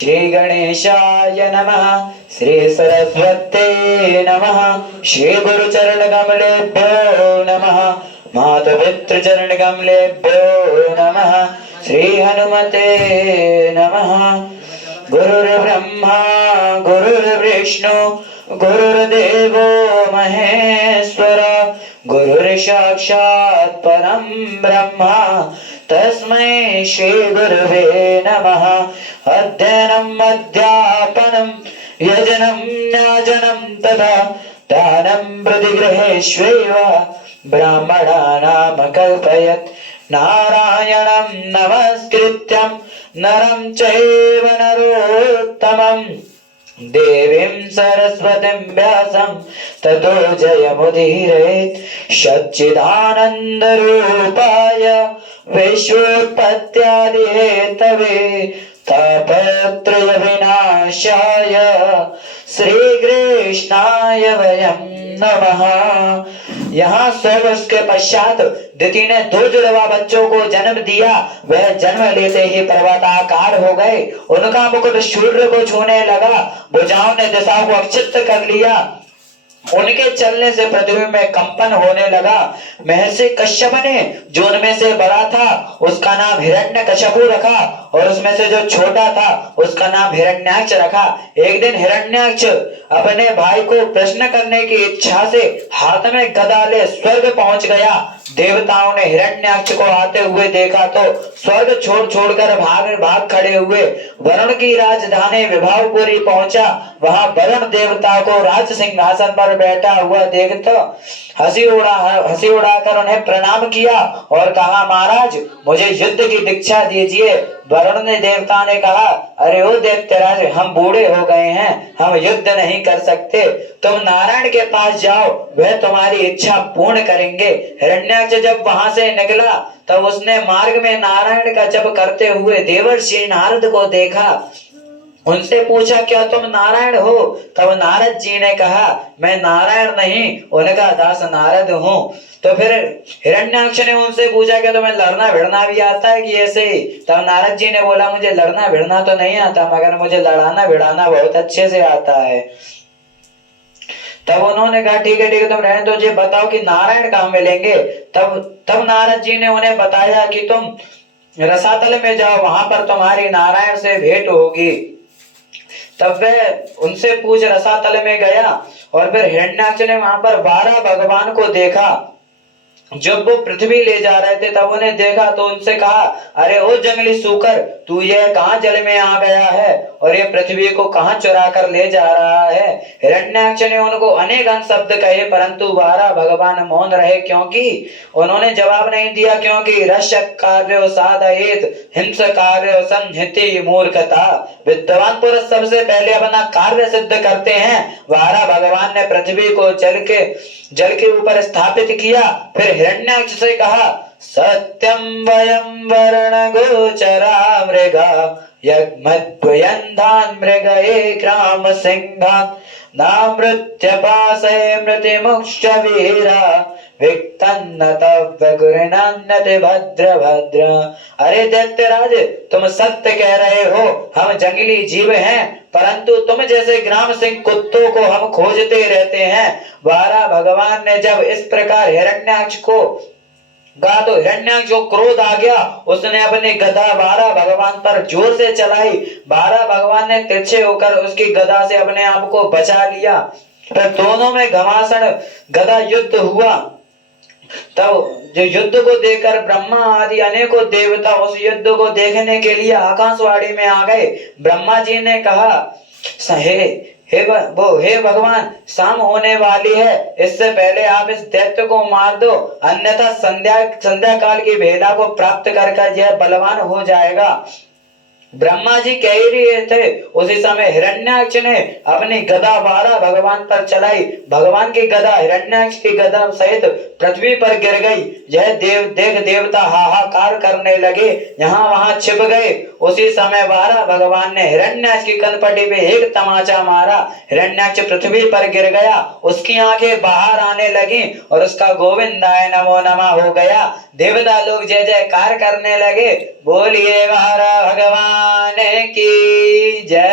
श्री गणेशाय नमः। श्री सरस्वते नमः। श्री गुरुचरण कमलेभ्यो नमः। मातपितृचरण कमलेभ्यो नमः। श्री हनुमते नमः। गुरुर्ब्रह्मा गुरुर्विष्णु गुरुर्देवो महेश्वर गुरुर्साक्षात् परं ब्रह्म तस्मै श्री गुरुवे नमः। अध्ययनम् अध्यापनं यजनं न्याजनं तथा दानं प्रतिगृहेष्वैव ब्राह्मणानां कल्पयत्। नारायणं नमस्कृत्यं नरं चैव नरोत्तमं देवीं सरस्वतीं व्यासं ततो जयमुदीरयेत्। सच्चिदानंद रूपाय विश्वोत्पत्त्यादि हेतवे तापत्रय विनाशाय श्री कृष्णाय वयं नमः। यहाँ 100 वर्ष के पश्चात दिति ने 2 जुड़वा बच्चों को जन्म दिया। वह जन्म लेते ही पर्वताकार हो गए। उनका मुकुट सूर्य को छूने लगा। भुजाओं ने दिशा को अक्षिप्त कर लिया। उनके चलने से पृथ्वी में कंपन होने लगा। महर्षि कश्यप ने जो उनमें से बड़ा था उसका नाम हिरण्यकशिपु रखा और उसमें से जो छोटा था उसका नाम हिरण्याक्ष रखा। एक दिन हिरण्याक्ष अपने भाई को प्रश्न करने की इच्छा से हाथ में गदा ले स्वर्ग पहुंच गया। देवताओं ने हिरण्याक्ष को आते हुए देखा तो स्वर्ग छोड़ छोड़कर भाग खड़े हुए। वरुण की राजधानी विभावपुरी पहुंचा। वहां वरुण देवता को राज सिंहासन पर बैठा हुआ देख तो हंसी उड़ाकर उन्हें प्रणाम किया और कहा, महाराज मुझे युद्ध की दीक्षा दीजिए। वरुण ने देवता ने कहा, अरे ओ दैत्यराज, हम बूढ़े हो गए हैं, हम युद्ध नहीं कर सकते। तुम नारायण के पास जाओ, वह तुम्हारी इच्छा पूर्ण करेंगे। हिरण्याक्ष जब वहां से निकला तब उसने मार्ग में नारायण का जप करते हुए देवर्षि नारद को देखा। उनसे पूछा, क्या तुम नारायण हो? तब नारद जी ने कहा, मैं नारायण नहीं, उनका दास नारद हूँ। तो फिर हिरण्याक्ष ने उनसे पूछा, क्या तुम्हें लड़ना भिड़ना भी आता है कि ऐसे ही? तब नारद जी ने बोला, मुझे लड़ना भिड़ना तो नहीं आता, मगर मुझे लड़ाना भिड़ाना बहुत अच्छे से आता है। तब उन्होंने कहा, ठीक है तुम रहने दो, मुझे बताओ कि नारायण कहाँ मिलेंगे। तब नारद जी ने उन्हें बताया कि तुम रसातल में जाओ, वहां पर तुम्हारी नारायण से भेंट होगी। तब वह उनसे पूछ रसातल में गया और फिर हिरण्याक्ष ने वहां पर 12 भगवान को देखा। जब वो पृथ्वी ले जा रहे थे तब उन्हें देखा तो उनसे कहा, अरे ओ जंगली सूकर, तू ये कहां जल में आ गया है और ये पृथ्वी को कहां चुरा कर ले जा रहा है। हिरण्याक्ष ने उनको अनेक शब्द कहे परंतु 12 भगवान मौन रहे, क्योंकि उन्होंने जवाब नहीं दिया, क्योंकि रस कार्य साधयेत हिंस कार्य संहिति मूर्खता। विद्वान पुरुष सबसे पहले अपना कार्य सिद्ध करते हैं। 12 भगवान ने पृथ्वी को जल के ऊपर स्थापित किया। फिर हिरण्याक्ष से कहा, सत्यम वयं वर्ण गोचरा मृगा यज्ञद्वयन्धान मृग एकाम सिंहान नामृत्यपाशय मृतिमुक्ष वीरा विक्तन्न तव गुरुनन्नति भद्र भद्र। अरे दैत्यराज, तुम सत्य कह रहे हो, हम जंगली जीव हैं, परंतु तुम जैसे ग्राम सिंह कुत्तों को हम खोजते रहते हैं। 12 भगवान ने जब इस प्रकार हिरण्याक्ष को कहा तो हिरण्याक्ष को क्रोध आ गया। उसने अपनी गदा 12 भगवान पर जोर से चलाई। 12 भगवान ने तिरछे होकर उसकी गदा से अपने आप को बचा लिया। फिर दोनों में घमासान गदा युद्ध हुआ। तब जो युद्ध को देखकर ब्रह्मा आदि अनेकों देवता उस युद्ध को देखने के लिए आकाशवाणी में आ गए। ब्रह्मा जी ने कहा, हे भगवान, शाम होने वाली है, इससे पहले आप इस दैत्य को मार दो, अन्यथा संध्या काल की बेला को प्राप्त कर यह बलवान हो जाएगा। ब्रह्मा जी कह ही रहे थे, उसी समय हिरण्याक्ष ने अपनी गदा 12 भगवान पर चलाई। भगवान की गदा हिरण्याक्ष की गदा सहित पृथ्वी पर गिर गई। यह देवता हाहाकार करने लगे, यहाँ वहां छिप गए। उसी समय वारा भगवान ने हिरण्याक्ष की कनपटी पे एक तमाचा मारा। हिरण्याक्ष पृथ्वी पर गिर गया, उसकी आंखें बाहर आने लगी और उसका गोविंदाय नमो नमः हो गया। देवता लोग जय जयकार करने लगे। बोलिए वारा भगवान की जय।